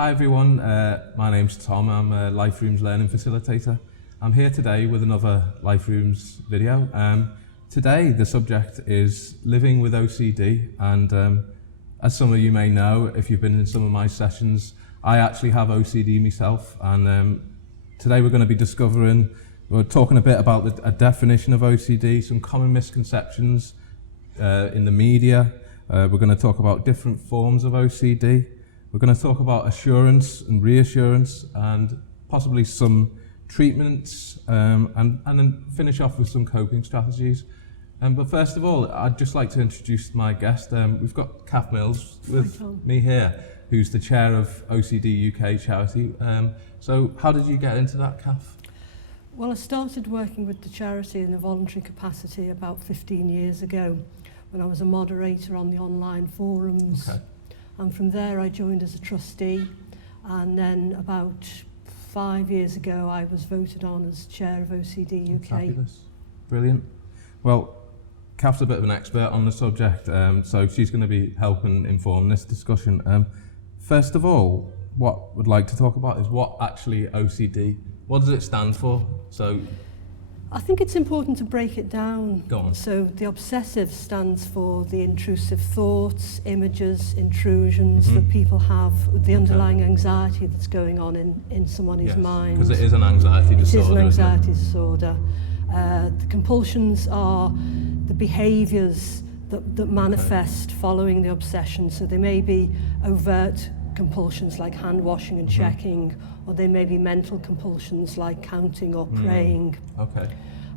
Hi everyone, my name's Tom. I'm a Life Rooms Learning Facilitator. I'm here today with another Life Rooms video. Today the subject is living with OCD, and as some of you may know, if you've been in some of my sessions, I actually have OCD myself, and today we're going to be we're talking a bit about a definition of OCD, some common misconceptions in the media. We're going to talk about different forms of OCD. We're going to talk about assurance and reassurance and possibly some treatments, and then finish off with some coping strategies. But first of all, I'd just like to introduce my guest. We've got Cath Mills with me here, who's the chair of OCD-UK charity. So how did you get into that, Cath? Well, I started working with the charity in a voluntary capacity about 15 years ago when I was a moderator on the online forums. Okay. And from there I joined as a trustee, and then about 5 years ago I was voted on as chair of OCD-UK. Fabulous. Brilliant. Well, Cath's a bit of an expert on the subject, so she's going to be helping inform this discussion. First of all, what we'd like to talk about is what actually OCD, what does it stand for? So I think it's important to break it down. Go on. So the obsessive stands for the intrusive thoughts, images, intrusions that people have, the underlying anxiety that's going on in somebody's mind. Because it is an anxiety disorder. It is an anxiety disorder. The compulsions are the behaviours that manifest following the obsession. So they may be overt compulsions like hand washing and checking, or they may be mental compulsions like counting or praying. Okay.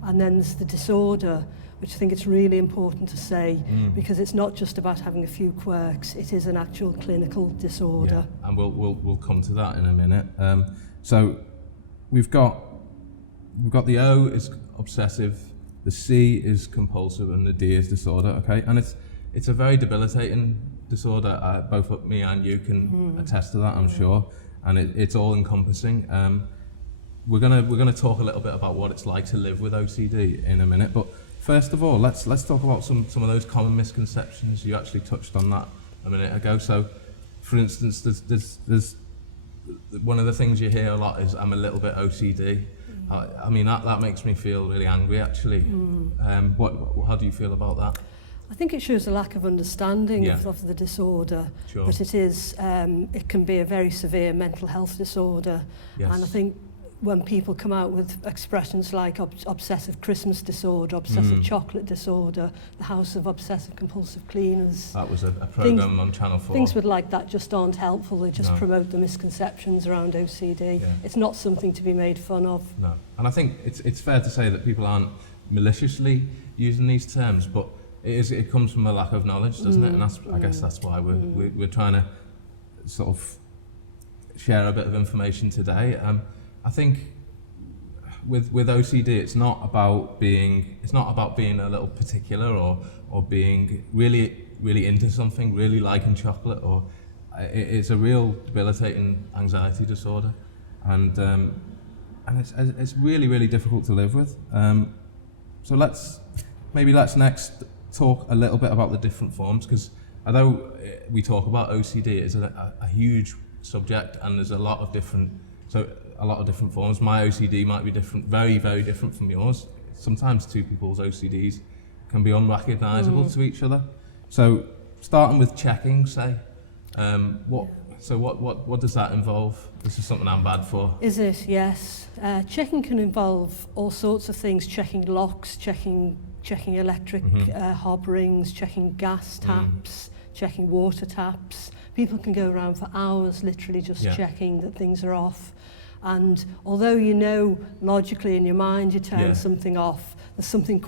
And then there's the disorder, which I think it's really important to say, because it's not just about having a few quirks, it is an actual clinical disorder. Yeah, and we'll come to that in a minute. So we've got the O is obsessive, the C is compulsive, and the D is disorder. Okay, and it's a very debilitating disorder. Both me and you can attest to that, I'm sure, and it's all encompassing. We're gonna talk a little bit about what it's like to live with OCD in a minute, but first of all, let's talk about some of those common misconceptions. You actually touched on that a minute ago. So, for instance, there's one of the things you hear a lot is I'm a little bit OCD. I mean that makes me feel really angry actually. How do you feel about that? I think it shows a lack of understanding of the disorder, Sure. but it can be a very severe mental health disorder. Yes. And I think when people come out with expressions like obsessive Christmas disorder, obsessive chocolate disorder, the House of Obsessive Compulsive Cleaners. That was a programme on Channel 4. Things with like that just aren't helpful. They just promote the misconceptions around OCD. Yeah. It's not something to be made fun of. No, and I think it's fair to say that people aren't maliciously using these terms, but it comes from a lack of knowledge, doesn't it? And I guess that's why we're trying to sort of share a bit of information today. I think with OCD, it's not about being a little particular or being really into something, really liking chocolate, or it's a real debilitating anxiety disorder, and it's really difficult to live with. So let's next talk a little bit about the different forms, because although we talk about OCD, it's a huge subject, and there's a lot of different forms. My OCD might be different, very different from yours. Sometimes two people's OCDs can be unrecognisable to each other. So starting with checking, say, what does that involve? This is something I'm bad for. Is it? Yes. Checking can involve all sorts of things: checking locks, checking electric hob rings, checking gas taps, checking water taps. People can go around for hours literally just checking that things are off. And although you know logically in your mind you turn something off, there's something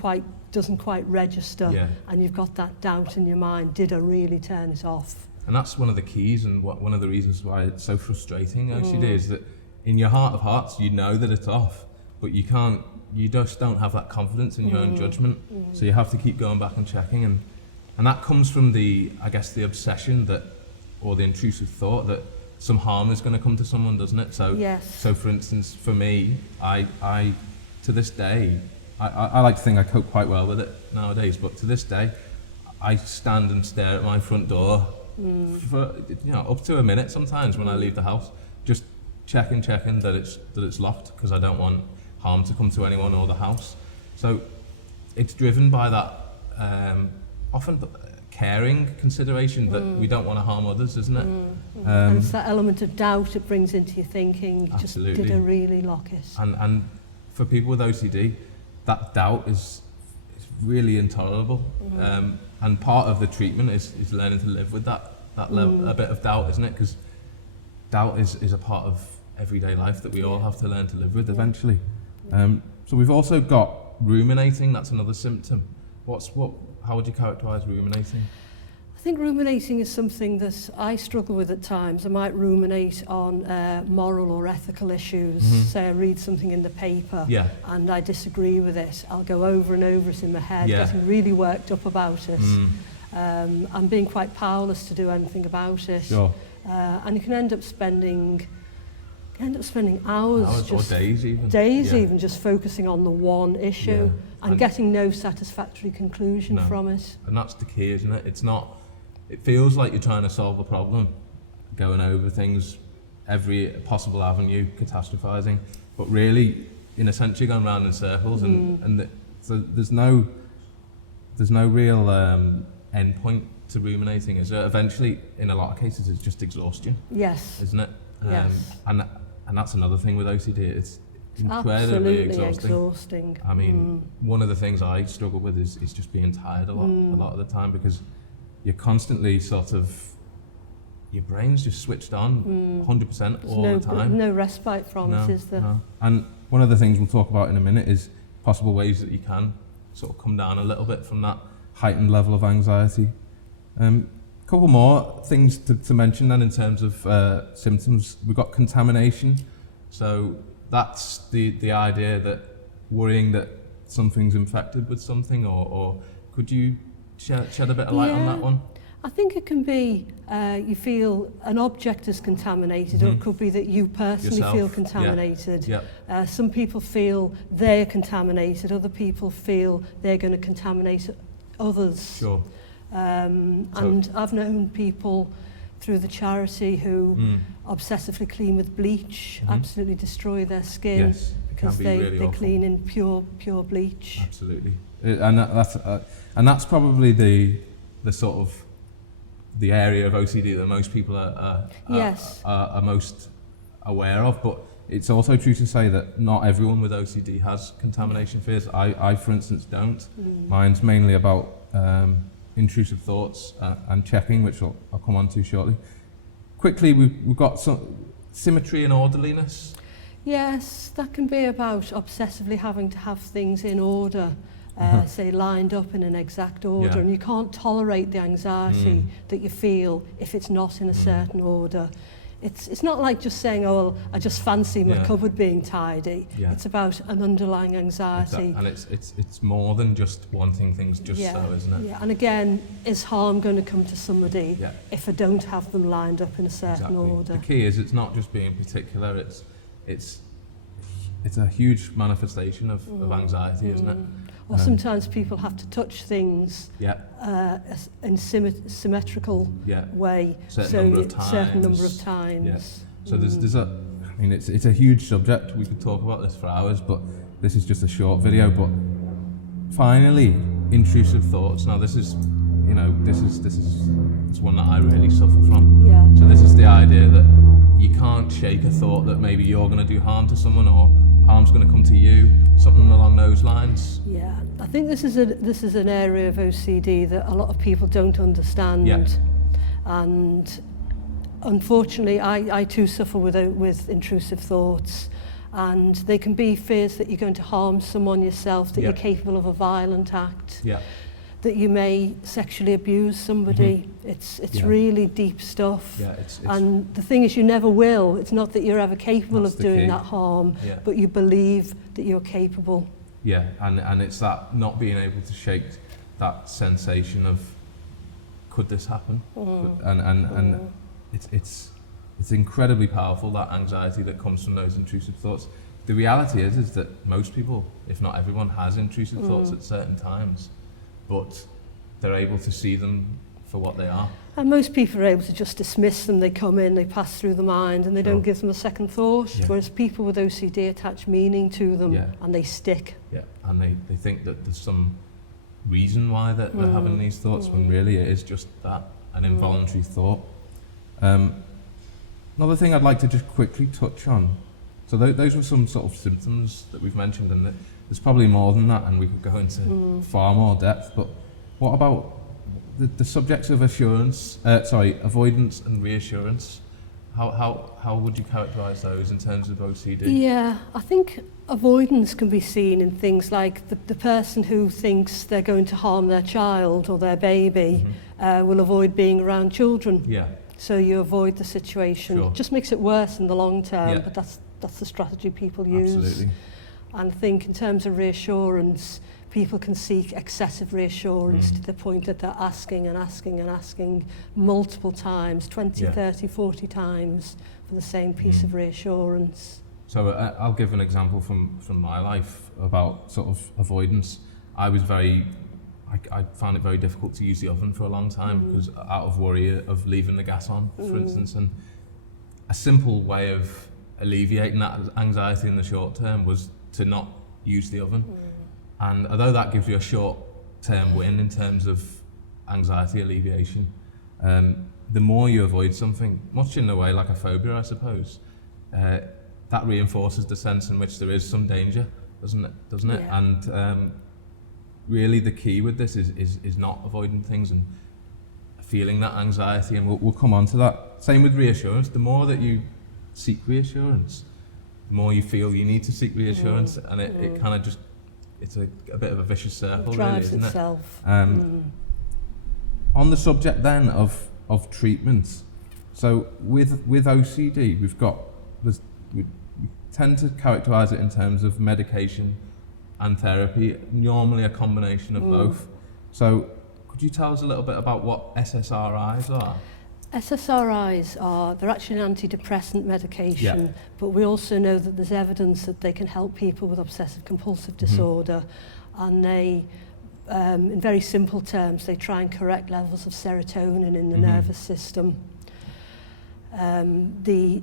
doesn't quite register, and you've got that doubt in your mind, did I really turn it off? And that's one of the keys, and one of the reasons why it's so frustrating, OCD, is that in your heart of hearts you know that it's off, but you just don't have that confidence in your own judgment, so you have to keep going back and checking, and that comes from the obsession or the intrusive thought that some harm is going to come to someone, doesn't it? So for instance, for me, I to this day, I like to think I cope quite well with it nowadays, but to this day, I stand and stare at my front door for up to a minute sometimes when I leave the house, just checking that it's locked, because I don't want harm to come to anyone or the house. So it's driven by that often caring consideration that we don't want to harm others, isn't it? And it's that element of doubt it brings into your thinking. Absolutely. Just did I really lock it? And for people with OCD, that doubt is really intolerable. And part of the treatment is learning to live with that level, a bit of doubt, isn't it? Because doubt is a part of everyday life that we all have to learn to live with eventually. So we've also got ruminating. That's another symptom. How would you characterise ruminating? I think ruminating is something that I struggle with at times. I might ruminate on moral or ethical issues. Say I read something in the paper and I disagree with it. I'll go over and over it in my head, getting really worked up about it. And being quite powerless to do anything about it. Sure. And you can end up spending hours or days even. Even just focusing on the one issue and getting no satisfactory conclusion from it. And that's the key, isn't it? It feels like you're trying to solve a problem, going over things, every possible avenue, catastrophizing, but really, in a sense, you're going round in circles, so there's no real end point to ruminating, is there? Eventually, in a lot of cases, it's just exhaustion. Yes. Isn't it? Yes. And that's another thing with OCD. It's incredibly exhausting. I mean, one of the things I struggle with is just being tired a lot of the time, because you're constantly your brain's just switched on 100% all the time. No respite from it, is there? No. And one of the things we'll talk about in a minute is possible ways that you can sort of come down a little bit from that heightened level of anxiety. Couple more things to mention then in terms of symptoms. We've got contamination. So that's the idea that worrying that something's infected with something, or could you shed a bit of light on that one? I think it can be you feel an object is contaminated, or it could be that you personally feel contaminated. Some people feel they're contaminated, other people feel they're going to contaminate others. Sure. And I've known people through the charity who obsessively clean with bleach, absolutely destroy their skin because they clean in pure bleach. Absolutely. And that's probably the sort of the area of OCD that most people are most aware of, but it's also true to say that not everyone with OCD has contamination fears. I for instance, don't. Mine's mainly about intrusive thoughts and checking, which I'll come on to shortly. Quickly, we've got some symmetry and orderliness. Yes, that can be about obsessively having to have things in order, say lined up in an exact order, and you can't tolerate the anxiety that you feel if it's not in a certain order. It's not like just saying, oh, well, I just fancy my cupboard being tidy. It's about an underlying anxiety. And it's more than just wanting things just so, isn't it? Yeah, and again, is harm going to come to somebody if I don't have them lined up in a certain order? The key is it's not just being particular, it's a huge manifestation of anxiety, isn't it? Or sometimes people have to touch things in symmetrical way, certain number of times. So there's it's a huge subject. We could talk about this for hours, but this is just a short video. But finally, intrusive thoughts. Now this is one that I really suffer from. So this is the idea that you can't shake a thought that maybe you're going to do harm to someone, or harm's going to come to you, something along those lines. Yeah, I think this is an area of OCD that a lot of people don't understand, and unfortunately, I too suffer with intrusive thoughts, and they can be fears that you're going to harm someone yourself, that you're capable of a violent act. That you may sexually abuse somebody. It's really deep stuff. And the thing is, you never will. It's not that you're ever capable of doing that harm, but you believe that you're capable. Yeah, and it's that not being able to shake that sensation of, could this happen? And it's incredibly powerful, that anxiety that comes from those intrusive thoughts. The reality is that most people, if not everyone, has intrusive thoughts at certain times, but they're able to see them for what they are. And most people are able to just dismiss them. They come in, they pass through the mind, and they don't give them a second thought. Yeah. Whereas people with OCD attach meaning to them, Yeah. and they stick. Yeah, and they think that there's some reason why they're having these thoughts, when really it is just that, an involuntary thought. Another thing I'd like to just quickly touch on, so those were some sort of symptoms that we've mentioned, and there's probably more than that, and we could go into far more depth, but what about the subjects of avoidance and reassurance? How would you characterise those in terms of OCD? Yeah, I think avoidance can be seen in things like the person who thinks they're going to harm their child or their baby will avoid being around children. Yeah. So you avoid the situation. Sure. It just makes it worse in the long term, Yeah. but that's the strategy people use. Absolutely. And I think in terms of reassurance, people can seek excessive reassurance to the point that they're asking and asking and asking multiple times, 20, 30, 40 times for the same piece of reassurance. So I'll give an example from my life about sort of avoidance. I found it very difficult to use the oven for a long time because out of worry of leaving the gas on, for instance. And a simple way of alleviating that anxiety in the short term was to not use the oven. And although that gives you a short-term win in terms of anxiety alleviation, the more you avoid something, much in a way like a phobia, I suppose, that reinforces the sense in which there is some danger, doesn't it? Yeah. And really the key with this is not avoiding things and feeling that anxiety, and we'll come on to that. Same with reassurance. The more that you seek reassurance, the more you feel you need to seek reassurance, and it kind of just, it's a bit of a vicious circle, It really, drives isn't itself. it? On the subject then of treatment, so with OCD, we tend to characterise it in terms of medication and therapy, normally a combination of both. So could you tell us a little bit about what SSRIs are? SSRIs they're actually an antidepressant medication, but we also know that there's evidence that they can help people with obsessive compulsive disorder, and they, in very simple terms, they try and correct levels of serotonin in the nervous system. The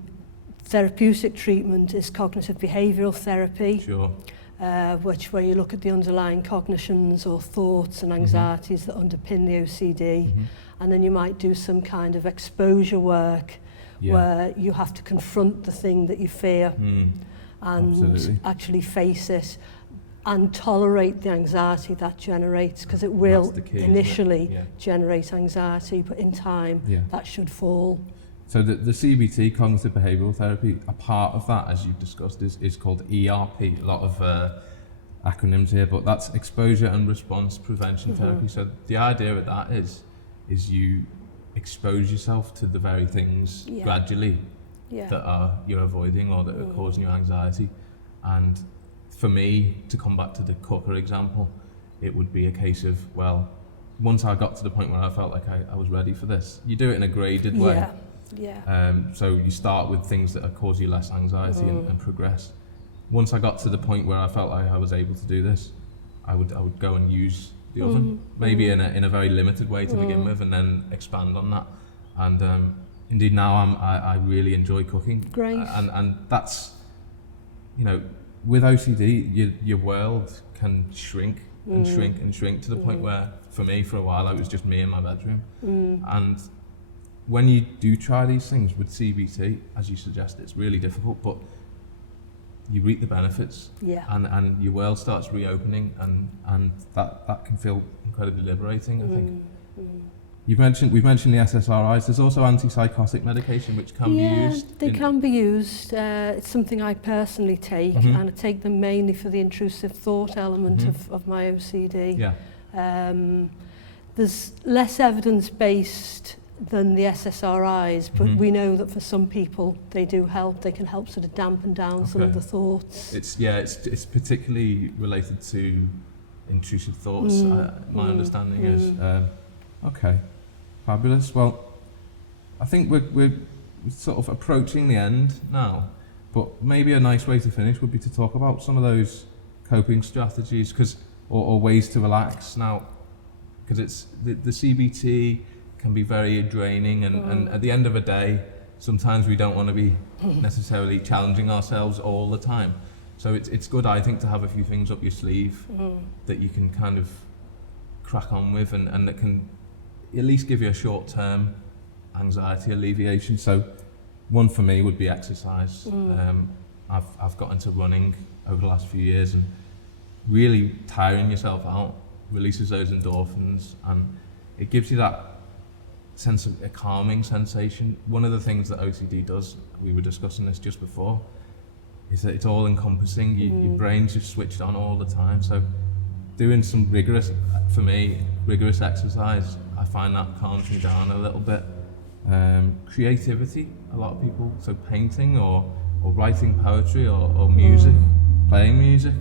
therapeutic treatment is cognitive behavioural therapy. Sure. Where you look at the underlying cognitions or thoughts and anxieties that underpin the OCD, and then you might do some kind of exposure work where you have to confront the thing that you fear and Absolutely. actually face it and tolerate the anxiety that generates, because it will That's the key, initially generate anxiety, but in time that should fall. So the CBT, cognitive behavioural therapy, a part of that, as you've discussed, is called ERP. A lot of acronyms here, but that's exposure and response prevention therapy. So the idea of that is you expose yourself to the very things gradually that you're avoiding or that are causing you anxiety. And for me, to come back to the cooker example, it would be a case of, well, once I got to the point where I felt like I was ready for this, you do it in a graded way. So you start with things that cause you less anxiety and progress. Once I got to the point where I felt like I was able to do this, I would go and use the oven, maybe in a very limited way to begin with, and then expand on that. And indeed now I really enjoy cooking. Great. And that's, you know, with OCD, your world can shrink and shrink and shrink to the point where, for me, for a while, it was just me in my bedroom. And when you do try these things with CBT, as you suggest, it's really difficult, but you reap the benefits, and your world starts reopening, and that can feel incredibly liberating, I think. We've mentioned the SSRIs. There's also antipsychotic medication which can be used. They can be used. It's something I personally take, and I take them mainly for the intrusive thought element of my OCD. There's less evidence-based than the SSRIs, but we know that for some people they do help. They can help sort of dampen down some of the thoughts. It's particularly related to intrusive thoughts. My understanding is. Okay, fabulous. Well, I think we're sort of approaching the end now, but maybe a nice way to finish would be to talk about some of those coping strategies, or ways to relax now, because it's the CBT can be very draining, and at the end of a day, sometimes we don't want to be necessarily challenging ourselves all the time. So it's good, I think, to have a few things up your sleeve that you can kind of crack on with, and that can at least give you a short-term anxiety alleviation. So one for me would be exercise. I've got into running over the last few years, and really tiring yourself out releases those endorphins, and it gives you that sense of a calming sensation. One of the things that OCD does, we were discussing this just before, is that it's all encompassing. Your brain's just switched on all the time. So doing some rigorous exercise, I find that calms me down a little bit. Creativity, a lot of people, so painting or writing poetry or music, playing music.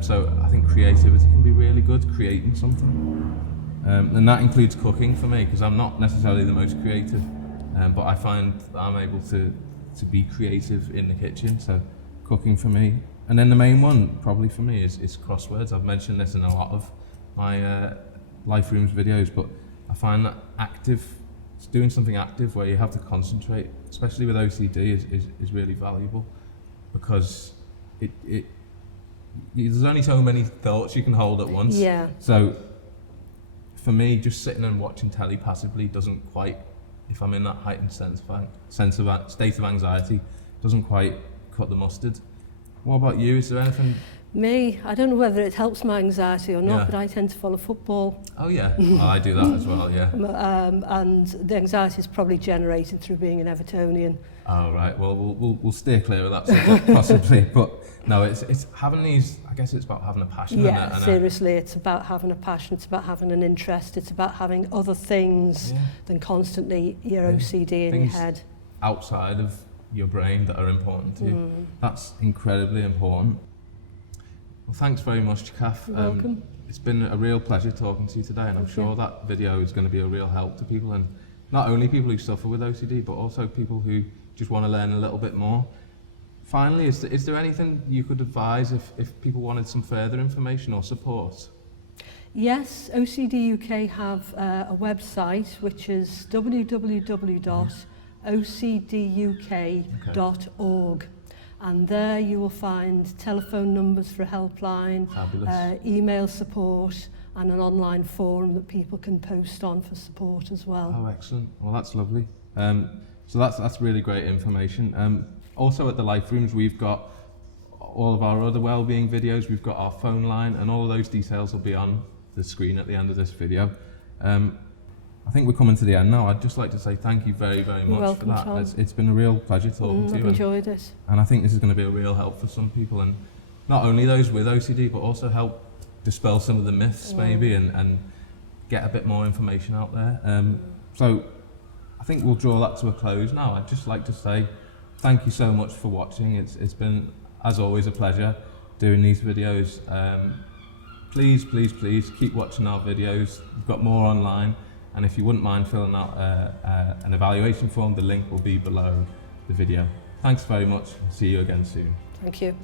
So I think creativity can be really good, creating something. And that includes cooking for me, because I'm not necessarily the most creative, but I find that I'm able to be creative in the kitchen, so cooking for me. And then the main one probably for me is crosswords. I've mentioned this in a lot of my Life Rooms videos, but I find that doing something active where you have to concentrate, especially with OCD, is really valuable, because there's only so many thoughts you can hold at once. Yeah. So for me, just sitting and watching telly passively doesn't quite, if I'm in that heightened state of anxiety, doesn't quite cut the mustard. What about you? Is there anything? Me, I don't know whether it helps my anxiety or not, but I tend to follow football. Oh yeah, well, I do that as well, yeah. And the anxiety is probably generated through being an Evertonian. Oh right, well we'll steer clear of that subject possibly, but no, it's having these, I guess it's about having a passion. Yeah, seriously, it's about having a passion, it's about having an interest, it's about having other things than constantly your OCD in your head. Outside of your brain that are important to you. That's incredibly important. Well, thanks very much, Cath. You're welcome. It's been a real pleasure talking to you today, and I'm sure that video is going to be a real help to people, and not only people who suffer with OCD, but also people who just want to learn a little bit more. Finally, is there anything you could advise if people wanted some further information or support? Yes, OCD-UK have a website which is www.ocduk.org. And there you will find telephone numbers for a helpline, email support, and an online forum that people can post on for support as well. Oh, excellent. Well, that's lovely. So that's really great information. Also at the Life Rooms, we've got all of our other wellbeing videos. We've got our phone line, and all of those details will be on the screen at the end of this video. I think we're coming to the end now. I'd just like to say thank you very, very much for that. Tom. It's been a real pleasure talking to you. I've enjoyed it. And I think this is going to be a real help for some people, and not only those with OCD, but also help dispel some of the myths maybe, and get a bit more information out there. So I think we'll draw that to a close now. I'd just like to say thank you so much for watching. It's been, as always, a pleasure doing these videos. Please keep watching our videos. We've got more online. And if you wouldn't mind filling out an evaluation form, the link will be below the video. Thanks very much. See you again soon. Thank you.